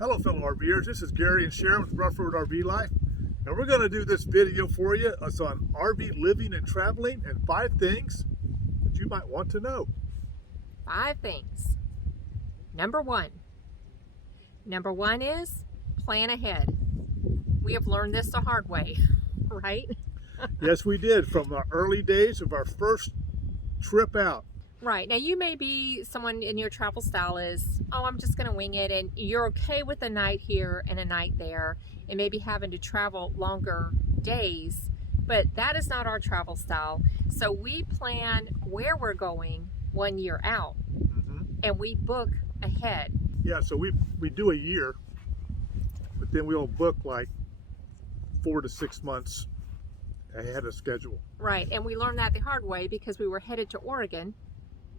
Hello fellow RVers, this is Gary and Sharon with RVer RV Life, and we're going to do this video for you. It's on RV living and traveling and 5 things that you might want to know. 5 things. Number one is plan ahead. We have learned this the hard way, right? Yes, we did, from the early days of our first trip out. Right. Now you may be someone in your travel style is, oh, I'm just going to wing it, and you're okay with a night here and a night there and maybe having to travel longer days, but that is not our travel style. So we plan where we're going 1 year out, and we book ahead. Yeah, so we do a year, but then we'll book like 4 to 6 months ahead of schedule. Right, and we learned that the hard way because we were headed to Oregon.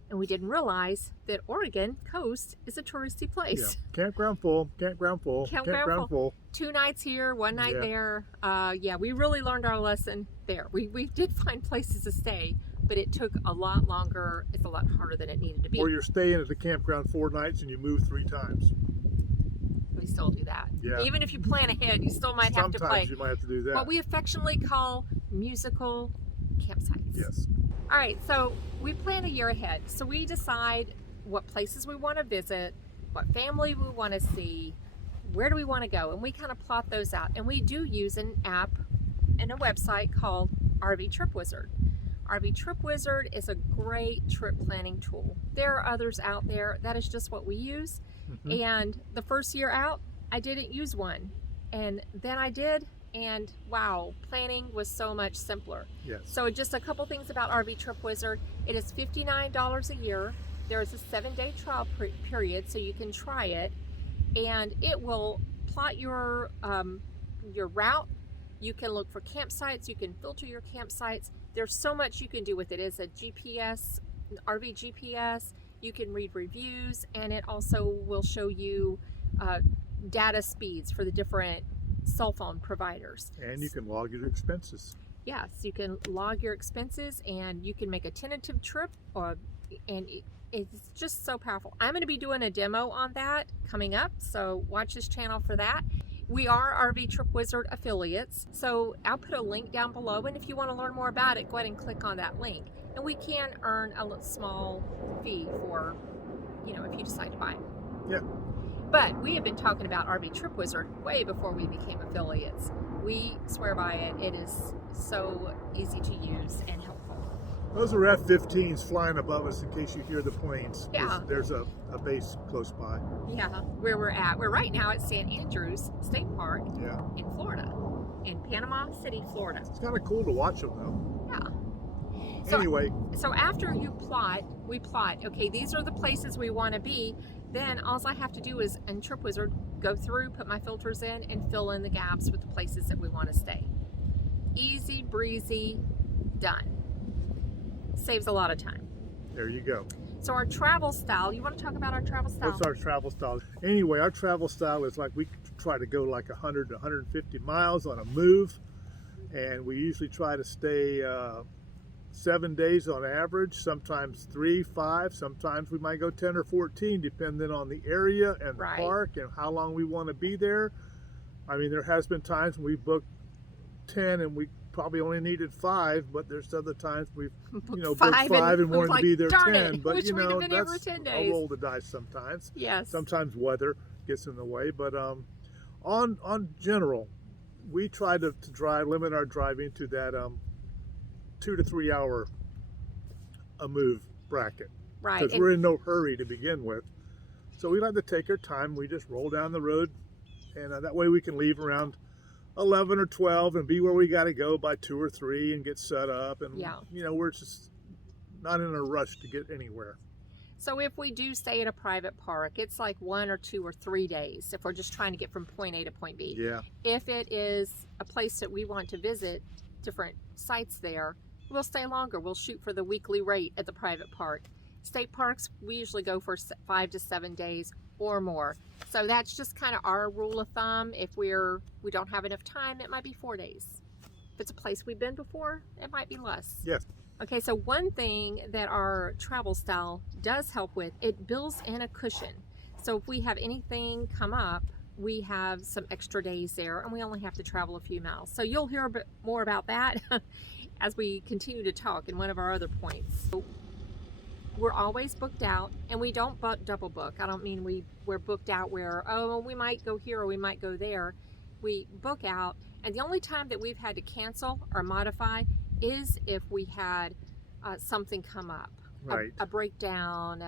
And we didn't realize that Oregon coast is a touristy place. Yeah. Campground full, campground full, campground full. 2 nights here, 1 night Yeah. there. Yeah, we really learned our lesson there. We did find places to stay, but it took a lot longer. It's a lot harder than it needed to be. Or you're staying at the campground 4 nights and you move 3 times. We still do that. Yeah. Even if you plan ahead, you still might have to play. Sometimes you might have to do that. What we affectionately call musical campsites. Yes. All right, so we plan a year ahead. So we decide what places we want to visit, what family we want to see, where do we want to go, and we kind of plot those out. And we do use an app and a website called RV Trip Wizard. RV Trip Wizard is a great trip planning tool. There are others out there. That is just what we use. And the first year out, I didn't use one. And then I did. And wow, planning was so much simpler. Yes. So just a couple things about RV Trip Wizard. It is $59 a year. There is a 7-day trial period, so you can try it, and it will plot your route. You can look for campsites. You can filter your campsites. There's so much you can do with it. It's a GPS, RV GPS. You can read reviews, and it also will show you data speeds for the different cell phone providers. And you can log your expenses. Yes, you can log your expenses, and you can make a tentative trip, and it's just so powerful. I'm going to be doing a demo on that coming up, so watch this channel for that. We are RV Trip Wizard affiliates, so I'll put a link down below, and if you want to learn more about it, go ahead and click on that link. And we can earn a small fee for, if you decide to buy it. Yeah. But we have been talking about RV Trip Wizard way before we became affiliates. We swear by it. It is so easy to use and helpful. Those are F-15s flying above us in case you hear the planes. Yeah. There's a base close by. Yeah, where we're at. We're right now at St. Andrews State Park in Florida, in Panama City, Florida. It's kind of cool to watch them though. Yeah. So after we plot, okay, these are the places we want to be. Then all I have to do is, in Trip Wizard, go through, put my filters in, and fill in the gaps with the places that we want to stay. Easy breezy, done. Saves a lot of time. There you go. So our travel style, you want to talk about our travel style? What's our travel style? Anyway, our travel style is like we try to go like 100 to 150 miles on a move, and we usually try to stay 7 days on average, sometimes 3, 5, sometimes we might go 10 or 14 depending on the area and the park and how long we want to be there. I mean, there has been times when we booked 10 and we probably only needed 5, but there's other times we've booked 5 and wanted to be there 10. But that's a roll the dice sometimes. Yes. Sometimes weather gets in the way, but on general, we try to limit our driving to that 2 to 3 hour a move bracket. Right. Because we're in no hurry to begin with. So we like to take our time. We just roll down the road, and that way we can leave around 11 or 12 and be where we got to go by 2 or 3 and get set up. And, we're just not in a rush to get anywhere. So if we do stay at a private park, it's like 1 or 2 or 3 days if we're just trying to get from point A to point B. Yeah. If it is a place that we want to visit, different sites there, we'll stay longer. We'll shoot for the weekly rate at the private park. State parks, we usually go for 5 to 7 days or more. So that's just kind of our rule of thumb. If we don't have enough time, it might be 4 days. If it's a place we've been before, it might be less. Yes. Okay, so one thing that our travel style does help with, it builds in a cushion. So if we have anything come up, we have some extra days there, and we only have to travel a few miles. So you'll hear a bit more about that as we continue to talk in one of our other points. So we're always booked out, and we don't double book. I don't mean we're booked out where, oh, we might go here or we might go there. We book out, and the only time that we've had to cancel or modify is if we had something come up, Right. a breakdown,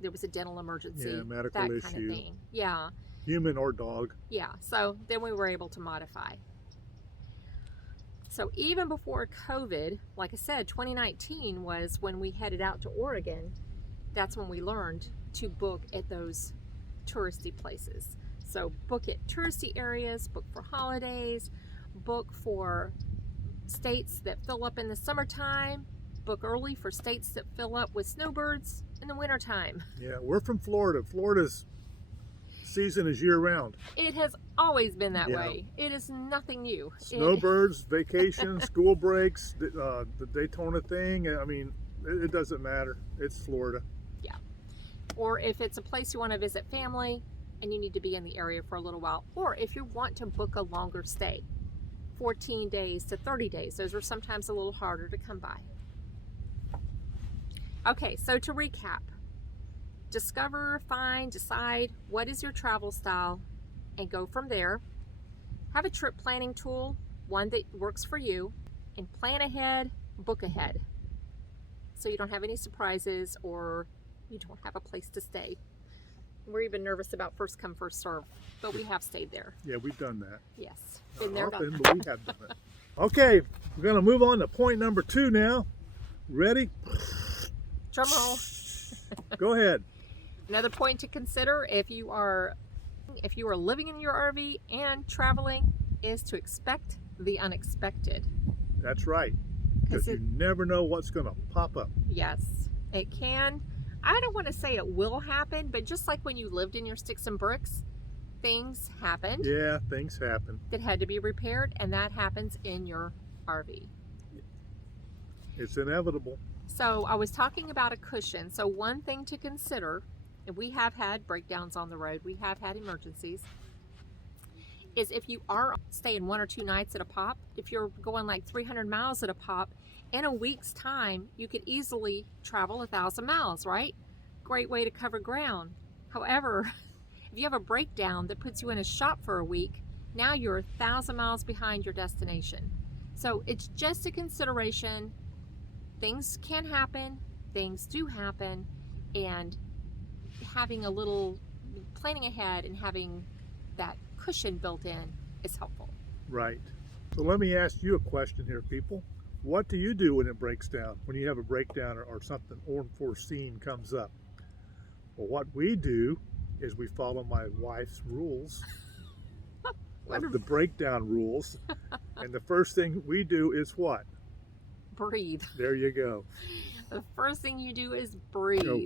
there was a dental emergency, Yeah, medical that issue. kind of thing. Yeah, Human or dog. yeah. So then we were able to modify. So even before COVID, like I said, 2019 was when we headed out to Oregon. That's when we learned to book at those touristy places. So book at touristy areas, book for holidays, book for states that fill up in the summertime, book early for states that fill up with snowbirds in the wintertime. Yeah, we're from Florida. Florida's season is year round. It has always been that Yeah. way. It is nothing new. Snowbirds, vacation, school breaks, the Daytona thing. I mean, it doesn't matter. It's Florida. Or if it's a place you want to visit family and you need to be in the area for a little while, or if you want to book a longer stay, 14 days to 30 days. Those are sometimes a little harder to come by. Okay, so to recap, discover, find, decide what is your travel style and go from there. Have a trip planning tool, one that works for you, and plan ahead, book ahead, so you don't have any surprises or you don't have a place to stay. We're even nervous about first come, first serve, but we have stayed there. Yeah, we've done that. Yes, Not been there, done often, that. but we have done it. Okay, we're going to move on to point number 2 now. Ready? Drum roll. Go ahead. Another point to consider if you are living in your RV and traveling is to expect the unexpected. That's right. Because you never know what's going to pop up. Yes, it can. I don't want to say it will happen, but just like when you lived in your sticks and bricks, things happened Yeah, things happen. that had to be repaired, and that happens in your RV. It's inevitable. So I was talking about a cushion. So one thing to consider, and we have had breakdowns on the road, we have had emergencies, is if you are staying 1 or 2 nights at a pop, if you're going like 300 miles at a pop, in a week's time, you could easily travel 1,000 miles, right? Great way to cover ground. However, if you have a breakdown that puts you in a shop for a week, now you're 1,000 miles behind your destination. So it's just a consideration. Things can happen, things do happen, and having a little planning ahead and having that cushion built in is helpful. Right. So let me ask you a question here, people. What do you do when it breaks down? When you have a breakdown or something unforeseen comes up? Well, what we do is we follow my wife's rules, of the breakdown rules. And the first thing we do is what? Breathe. There you go. The first thing you do is breathe. Go.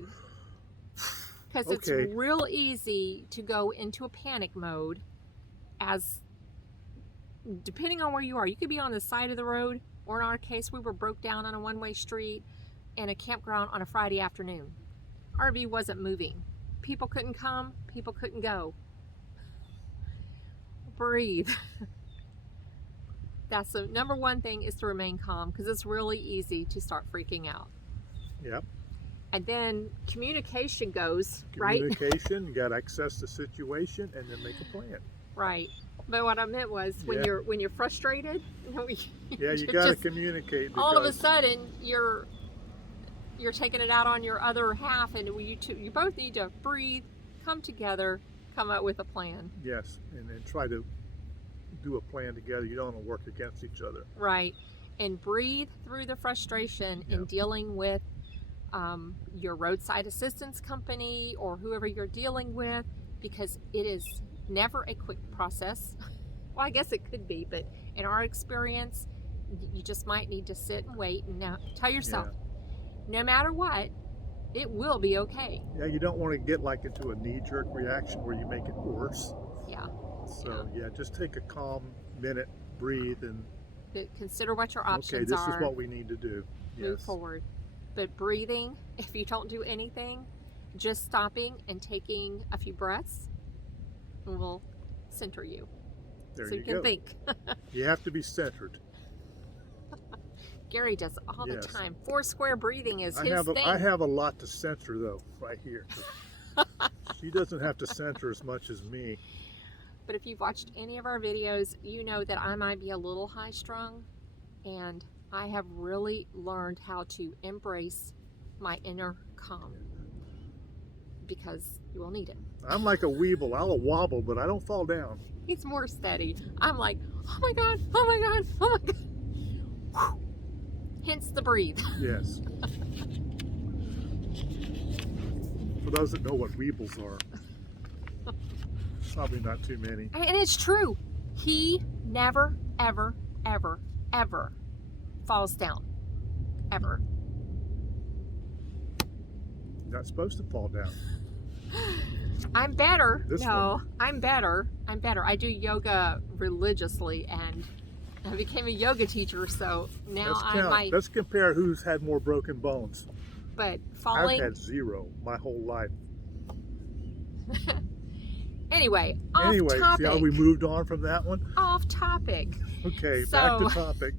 Because Okay. it's real easy to go into a panic mode depending on where you are. You could be on the side of the road, or in our case, we were broke down on a one-way street in a campground on a Friday afternoon. RV wasn't moving. People couldn't come, people couldn't go. Breathe. That's the number one thing, is to remain calm, because it's really easy to start freaking out. Yep. And then communication goes, right? Communication, you got to assess the situation and then make a plan. Right. But what I meant was when Yeah. you're frustrated, Yeah, you got to communicate. all of a because- sudden you're taking it out on your other half, and you both need to breathe, come together, come up with a plan. Yes, and then try to do a plan together. You don't want to work against each other. Right. And breathe through the frustration in Yep. dealing with your roadside assistance company or whoever you're dealing with, because it is never a quick process. Well, I guess it could be, but in our experience, you just might need to sit and wait and now tell yourself, no matter what, it will be okay. Yeah, you don't want to get like into a knee-jerk reaction where you make it worse. Yeah. So yeah, just take a calm minute, breathe, and But consider what your okay, options this are. is what we need to do. Move Yes. forward. But breathing, if you don't do anything, just stopping and taking a few breaths will center you. There so you you can go. think. You have to be centered. Gary does it all the Yes. time. 4 square breathing is I his have thing. I have a lot to center though, right here. She doesn't have to center as much as me. But if you've watched any of our videos, you know that I might be a little high strung, and I have really learned how to embrace my inner calm, because you will need it. I'm like a weeble. I'll wobble, but I don't fall down. He's more steady. I'm like, oh my God, oh my God, oh my God. Whew. Hence the breathe. Yes. For those that know what weebles are, probably not too many. And it's true. He never, ever, ever, ever falls down. Ever. You're not supposed to fall down. I'm better. This no, one. I'm better. I'm better. I do yoga religiously, and I became a yoga teacher, so now I might. Let's compare who's had more broken bones. But falling. I've had 0 my whole life. Anyway, off Anyway, topic. see how we moved on from that one? Off topic. Okay, back to So- topic.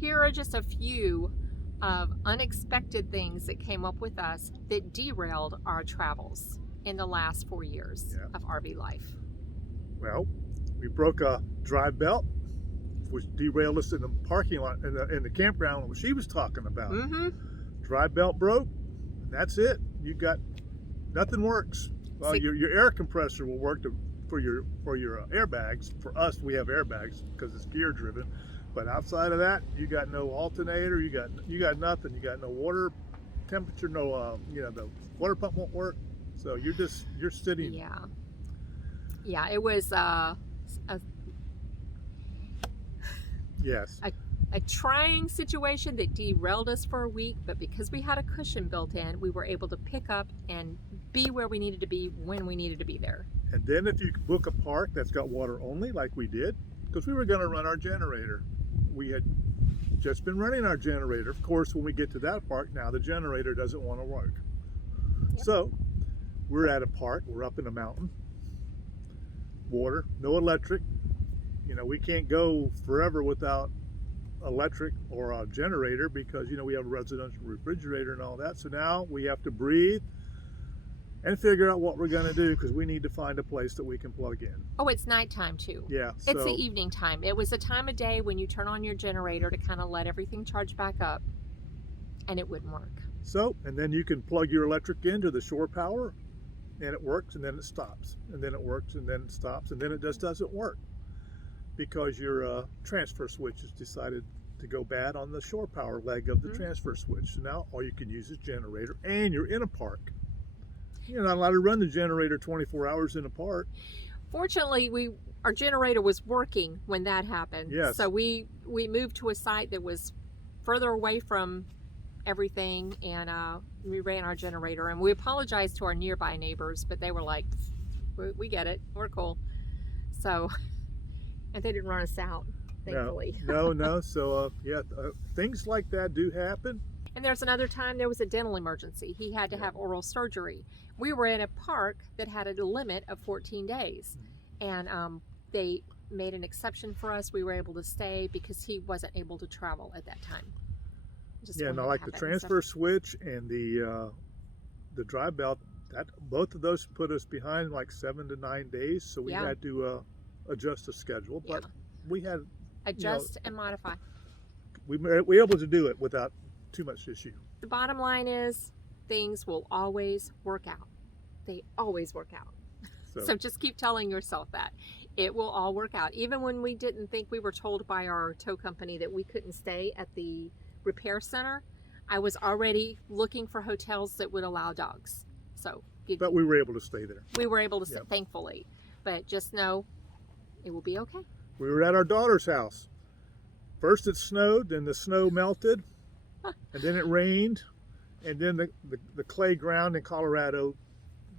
Here are just a few of unexpected things that came up with us that derailed our travels in the last 4 years Yeah. of RV life. Well, we broke a drive belt, which derailed us in the parking lot, in the campground that she was talking about. Mm-hmm. Drive belt broke, and that's it. You got, nothing works. Well, See- your air compressor will work for your airbags. For us, we have airbags because it's gear driven. But outside of that, you got no alternator. You got nothing. You got no water temperature. No, the water pump won't work. So you're sitting. Yeah. It was Yes. a trying situation that derailed us for a week, but because we had a cushion built in, we were able to pick up and be where we needed to be when we needed to be there. And then if you book a park that's got water only, like we did, because we were going to run our generator. We had just been running our generator. Of course, when we get to that park, now the generator doesn't want to work. Yep. So we're at a park, we're up in a mountain, water, no electric. We can't go forever without electric or a generator because, we have a residential refrigerator and all that. So now we have to breathe and figure out what we're going to do because we need to find a place that we can plug in. Oh, it's nighttime too. Yeah. It's the evening time. It was a time of day when you turn on your generator to kind of let everything charge back up, and it wouldn't work. So, and then you can plug your electric into the shore power, and it works, and then it stops, and then it works, and then it stops, and then it just doesn't work because your transfer switch has decided to go bad on the shore power leg of the transfer switch. So now all you can use is generator, and you're in a park. You're not allowed to run the generator 24 hours in a park. Fortunately, our generator was working when that happened. Yes. So we moved to a site that was further away from everything, and we ran our generator. And we apologized to our nearby neighbors, but they were like, "We get it. We're cool." So, and they didn't run us out, thankfully. No. So things like that do happen. And there's another time there was a dental emergency. He had to have oral surgery. We were in a park that had a limit of 14 days. And they made an exception for us. We were able to stay because he wasn't able to travel at that time. Like the transfer switch and the drive belt, both of those put us behind like 7 to 9 days. So we had to adjust the schedule. But we had adjust and modify. We were able to do it without too much issue. The bottom line is things will always work out. They always work out. So just keep telling yourself that. It will all work out. Even when we didn't think, we were told by our tow company that we couldn't stay at the repair center, I was already looking for hotels that would allow dogs. But we were able to stay there. We were able to stay, thankfully. But just know it will be okay. We were at our daughter's house. First it snowed, then the snow melted, and then it rained, and then the clay ground in Colorado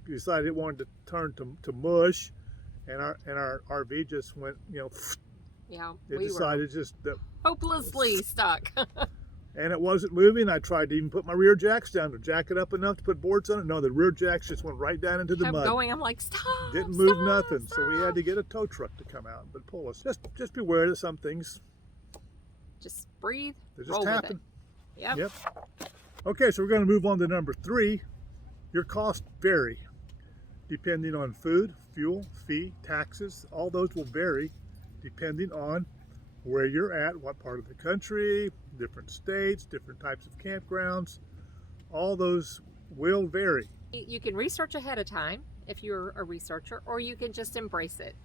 decided it wanted to turn to mush, and our RV just went, Yeah, it we decided were just that. hopelessly stuck. and it wasn't moving. I tried to even put my rear jacks down to jack it up enough to put boards on it. No, the rear jacks just went right down into the Kept mud. going. I'm like, stop. Didn't move stop, nothing. stop. So we had to get a tow truck to come out and pull us. Just beware that some things Just breathe. they roll just with happen. it. Yep. Yep. Okay, so we're going to move on to number 3. Your costs vary depending on food, fuel, fee, taxes. All those will vary depending on where you're at, what part of the country, different states, different types of campgrounds. All those will vary. You can research ahead of time if you're a researcher, or you can just embrace it.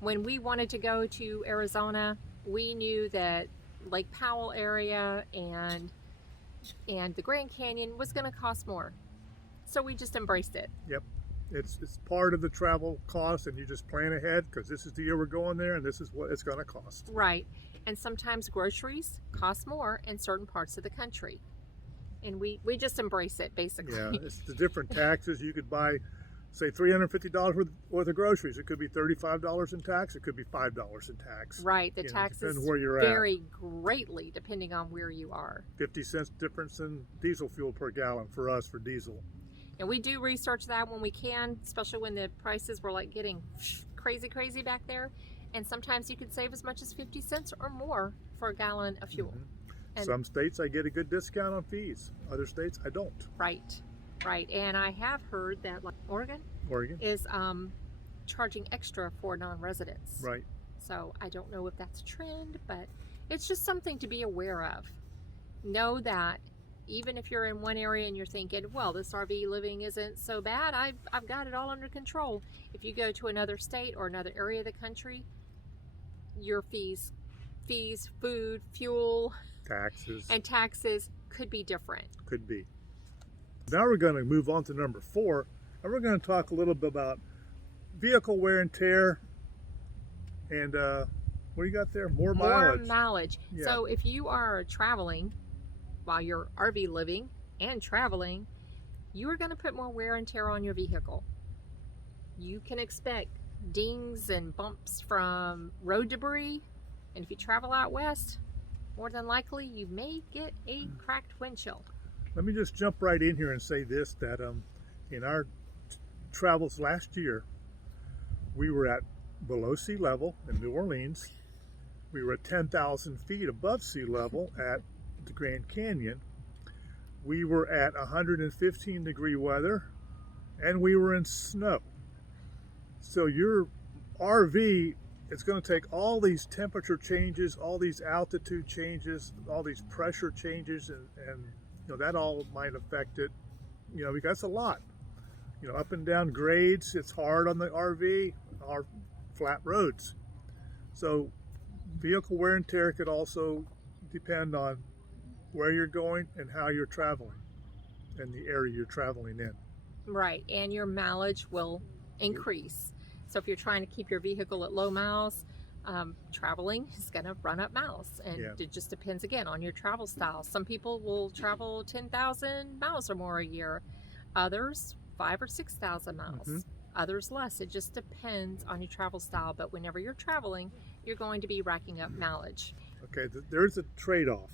When we wanted to go to Arizona, we knew that Lake Powell area and the Grand Canyon was going to cost more. So we just embraced it. Yep. It's part of the travel cost, and you just plan ahead because this is the year we're going there and this is what it's going to cost. Right. And sometimes groceries cost more in certain parts of the country. And we just embrace it, basically. Yeah, it's the different taxes. You could buy, say, $350 worth of groceries. It could be $35 in tax. It could be $5 in tax. Right. The You know, taxes depending where you're vary greatly depending on where you are. 50 cents difference in diesel fuel per gallon for us for diesel. And we do research that when we can, especially when the prices were like getting crazy back there. And sometimes you could save as much as 50 cents or more for a gallon of fuel. Mm-hmm. And some states I get a good discount on fees. Other states I don't. right. And I have heard that like Oregon is charging extra for non-residents. Right. So I don't know if that's a trend, but it's just something to be aware of. Know that even if you're in one area and you're thinking, well, this RV living isn't so bad, I've got it all under control. If you go to another state or another area of the country, your fees, food, fuel, Taxes. and taxes could be different. Could be. Now we're going to move on to number 4, and we're going to talk a little bit about vehicle wear and tear, and what do you got there? More mileage. Yeah. So if you are traveling while you're RV living and traveling, you are going to put more wear and tear on your vehicle. You can expect dings and bumps from road debris, and if you travel out west, more than likely you may get a cracked windshield. Let me just jump right in here and say this, that in our travels last year, we were at below sea level in New Orleans. We were at 10,000 feet above sea level at the Grand Canyon. We were at 115 degree weather, and we were in snow. So your RV, it's going to take all these temperature changes, all these altitude changes, all these pressure changes, and you know, that all might affect it, you know, because it's a lot. You know, up and down grades, it's hard on the RV, our flat roads. So vehicle wear and tear could also depend on where you're going and how you're traveling and the area you're traveling in. Right, and your mileage will increase. So if you're trying to keep your vehicle at low miles, traveling is going to run up miles, and it just depends again on your travel style. Some people will travel 10,000 miles or more a year, others 5,000 or 6,000 miles, others less. It just depends on your travel style, but whenever you're traveling, you're going to be racking up mileage. Okay, there's a trade-off.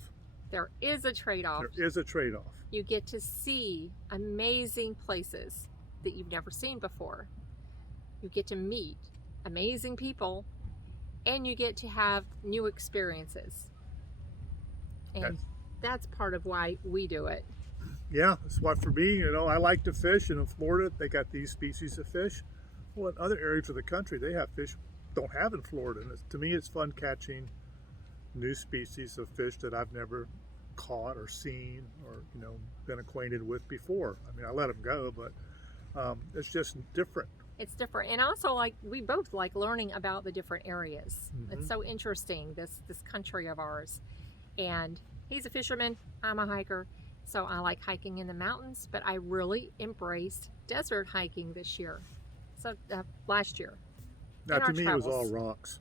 There is a trade-off. There is a trade-off. You get to see amazing places that you've never seen before. You get to meet amazing people, and you get to have new experiences. And that's part of why we do it. Yeah, that's why for me, you know, I like to fish, and in Florida, they got these species of fish. Well, in other areas of the country, they have fish don't have in Florida. And to me, it's fun catching new species of fish that I've never caught or seen or, you know, been acquainted with before. I mean, I let them go, but it's just different. It's different. And also, like, we both like learning about the different areas. It's so interesting, this country of ours. And he's a fisherman, I'm a hiker, so I like hiking in the mountains, but I really embraced desert hiking this year. So last year. Now, to me, it was all rocks.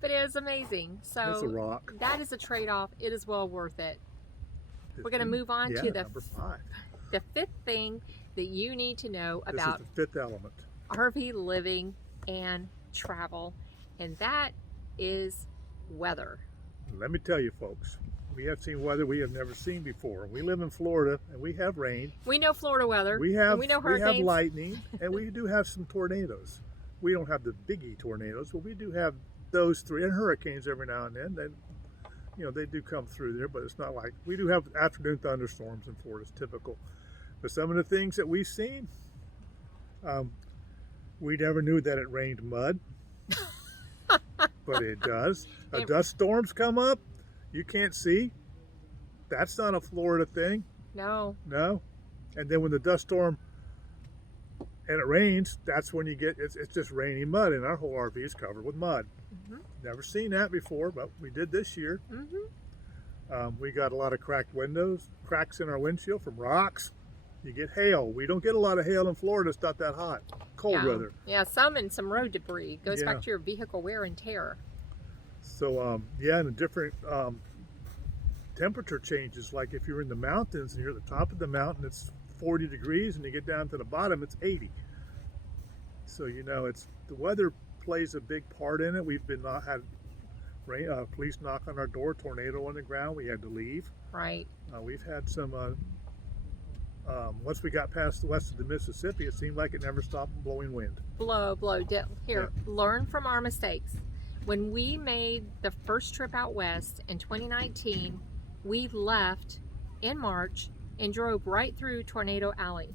But it was amazing. So it's a rock. That is a trade-off. It is well worth it. We're going to move on to number 5. The 5th thing that you need to know about the 5th element. RV living and travel, and that is weather. Let me tell you, folks, We have seen weather we have never seen before. We live in Florida, and we have rain. We know Florida weather. We have and we know hurricanes. lightning, and we do have some tornadoes. We don't have the biggie tornadoes, but we do have those three, and hurricanes every now and then. They do come through there, but it's not like we do have afternoon thunderstorms in Florida. It's typical. But some of the things that we've seen, we never knew that it rained mud, but it does. Dust storms come up, you can't see. That's not a Florida thing. No. No. And then when the dust storm and it rains, that's when you get, it's just rainy mud, and our whole RV is covered with mud. Mm-hmm. Never seen that before, but we did this year. Mm-hmm. We got a lot of cracked windows, cracks in our windshield from rocks. You get hail. We don't get a lot of hail in Florida. It's not that hot. Cold weather. Yeah, some road debris. Goes back to your vehicle wear and tear. So, and the different temperature changes. Like if you're in the mountains and you're at the top of the mountain, it's 40 degrees, and you get down to the bottom, it's 80. So, it's the weather plays a big part in it. We've had rain, police knock on our door, tornado on the ground. We had to leave. Right. We've had some, once we got past the west of the Mississippi, it seemed like it never stopped blowing wind. Blow. Learn from our mistakes. When we made the first trip out west in 2019, we left in March and drove right through Tornado Alley.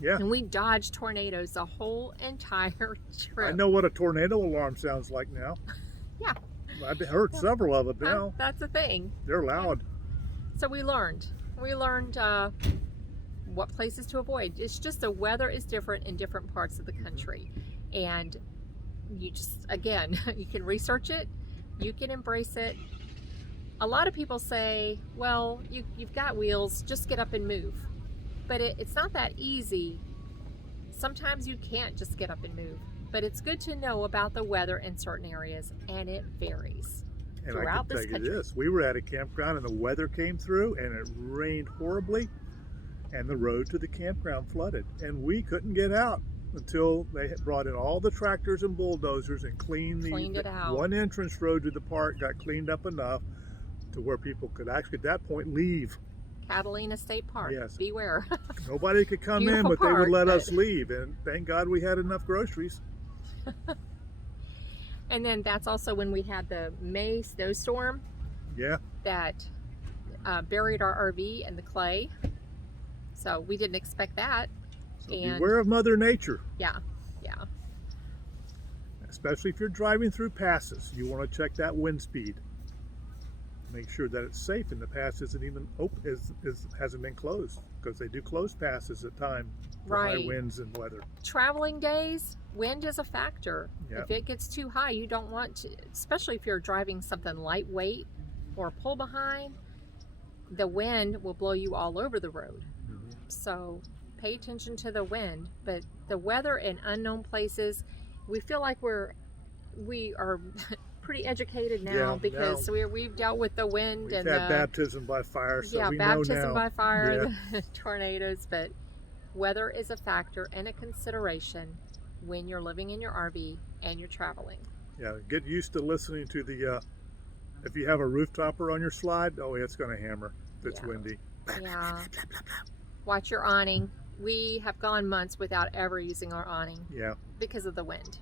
Yeah. And we dodged tornadoes the whole entire trip. I know what a tornado alarm sounds like now. Yeah. I've heard several of them now. That's the thing. They're loud. So we learned. What places to avoid. It's just the weather is different in different parts of the country. And you just, again, you can research it, you can embrace it. A lot of people say, well, you've got wheels, just get up and move. But it's not that easy. Sometimes you can't just get up and move. But it's good to know about the weather in certain areas, and it varies And throughout I this can tell you country. this, we were at a campground and the weather came through and it rained horribly, and the road to the campground flooded, and we couldn't get out until they had brought in all the tractors and bulldozers and cleaned it out. One entrance road to the park got cleaned up enough to where people could actually at that point leave. Catalina State Park, Yes. beware. Nobody could come in, Beautiful but they park, would let but- us leave, and thank God we had enough groceries. And then that's also when we had the May snowstorm Yeah. that buried our RV in the clay. So we didn't expect that. So And beware of Mother Nature. yeah. Especially if you're driving through passes, you want to check that wind speed. Make sure that it's safe and the pass isn't even open, hasn't been closed, because they do close passes at times for high Right. winds and weather. Traveling days, wind is a factor. Yeah. If it gets too high, you don't want to, especially if you're driving something lightweight or pull behind, the wind will blow you all over the road. Mhm. So pay attention to the wind. But the weather in unknown places, we feel like we are pretty educated now, Yeah, because we've dealt with the wind We've and had baptism by fire, so we know baptism now. by fire, the tornadoes. But weather is a factor and a consideration when you're living in your RV and you're traveling. Yeah, get used to listening to the, if you have a rooftopper on your slide, oh, it's going to hammer if it's Yeah. windy. Yeah. Watch your awning. We have gone months without ever using our awning Yeah, because of the wind.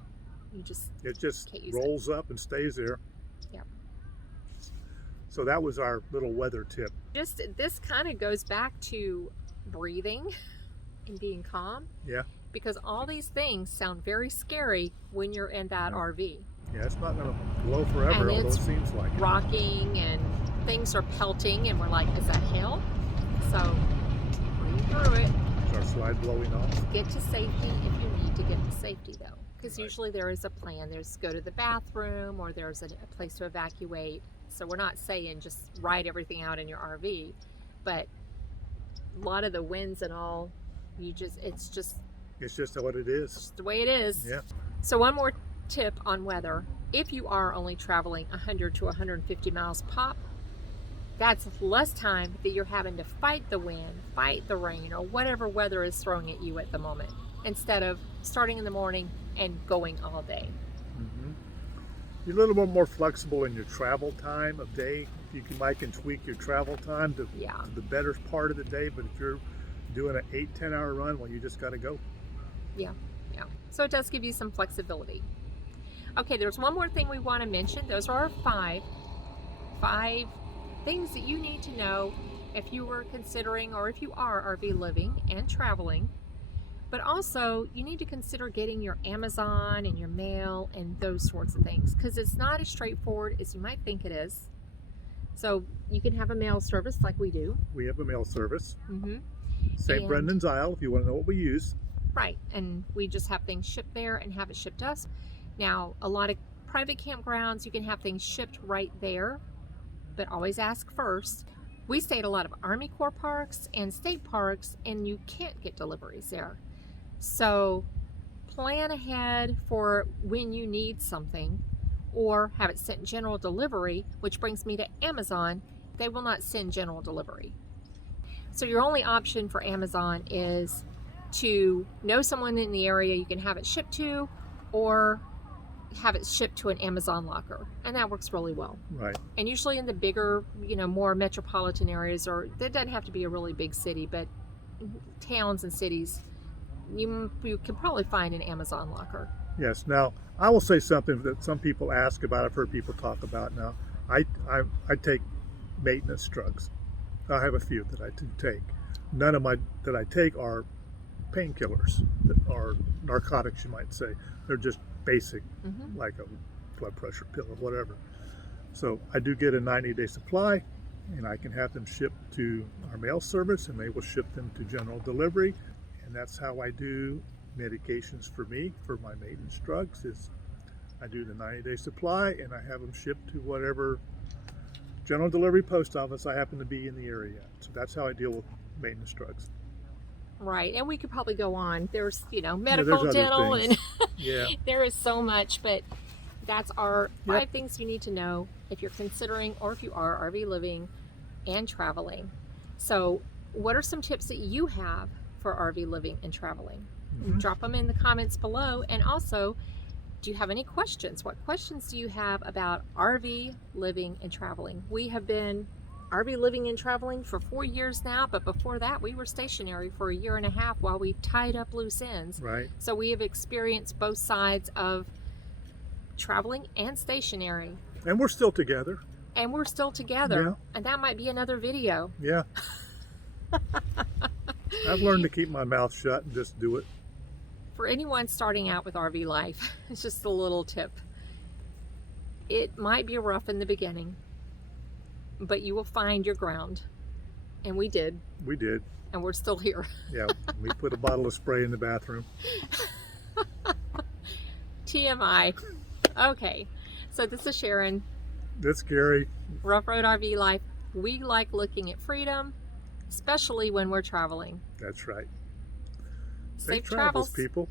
You just it just can't use it. rolls up and stays there. Yep. So that was our little weather tip. Just this kind of goes back to breathing and being calm. Yeah. Because all these things sound very scary when you're in that RV. Yeah, it's not going to blow forever, And although it it's seems like it. Rocking and things are pelting, and we're like, is that hail? So breathe through it. Is our slide blowing off? Get to safety if you need to get to safety, though. Because Right. usually there is a plan. There's go to the bathroom, or there's a place to evacuate. So we're not saying just ride everything out in your RV, but a lot of the winds and all, it's just It's just what it is. the way it is. Yeah. So one more tip on weather. If you are only traveling 100 to 150 miles pop, that's less time that you're having to fight the wind, fight the rain, or whatever weather is throwing at you at the moment, instead of starting in the morning and going all day. Hmm. you're a little bit more flexible in your travel time of day. Might can tweak your travel time to the better part of the day, but if you're doing an 8-10 hour run, well, you just got to go. Yeah. So it does give you some flexibility. Okay, there's one more thing we want to mention. Those are our five things that you need to know if you were considering, or if you are RV living and traveling. But also, you need to consider getting your Amazon and your mail and those sorts of things, because it's not as straightforward as you might think it is. So you can have a mail service like we do. We have a mail service. Mm-hmm. St. Brendan's Isle, if you want to know what we use. Right, and we just have things shipped there and have it shipped to us. Now, a lot of private campgrounds, you can have things shipped right there, but always ask first. We stay at a lot of Army Corps parks and state parks, and you can't get deliveries there. So plan ahead for when you need something, or have it sent general delivery, which brings me to Amazon. They will not send general delivery. So your only option for Amazon is to know someone in the area you can have it shipped to, or have it shipped to an Amazon locker, and that works really well. Right. And usually in the bigger, more metropolitan areas, or that doesn't have to be a really big city, but towns and cities, you can probably find an Amazon locker. Yes. Now, I will say something that some people ask about. I've heard people talk about. Now, I take maintenance drugs. I have a few that I do take. None of my that I take are painkillers, that are narcotics, you might say. They're just basic, like a blood pressure pill or whatever. So I do get a 90-day supply, and I can have them shipped to our mail service, and they will ship them to general delivery. And that's how I do medications for me, for my maintenance drugs, is I do the 90-day supply, and I have them shipped to whatever general delivery post office I happen to be in the area. So that's how I deal with maintenance drugs. Right, and we could probably go on. There's, medical, dental, and there is so much, but that's our 5 things you need to know if you're considering, or if you are RV living and traveling. So what are some tips that you have for RV living and traveling? Drop them in the comments below. And also, do you have any questions? What questions do you have about RV living and traveling? We have been RV living and traveling for 4 years now, but before that we were stationary for 1.5 years while we tied up loose ends. Right. So we have experienced both sides of traveling and stationary. And we're still together. And and that might be another video. Yeah. I've learned to keep my mouth shut and just do it. For anyone starting out with RV life, it's just a little tip. It might be rough in the beginning, but you will find your ground. And we did. We did. And we're still here. Yeah, we put a bottle of spray in the bathroom. TMI. Okay, so this is Sharon. That's Gary. Rough Road RV Life. We like looking at freedom, especially when we're traveling. That's right. Safe travels, people.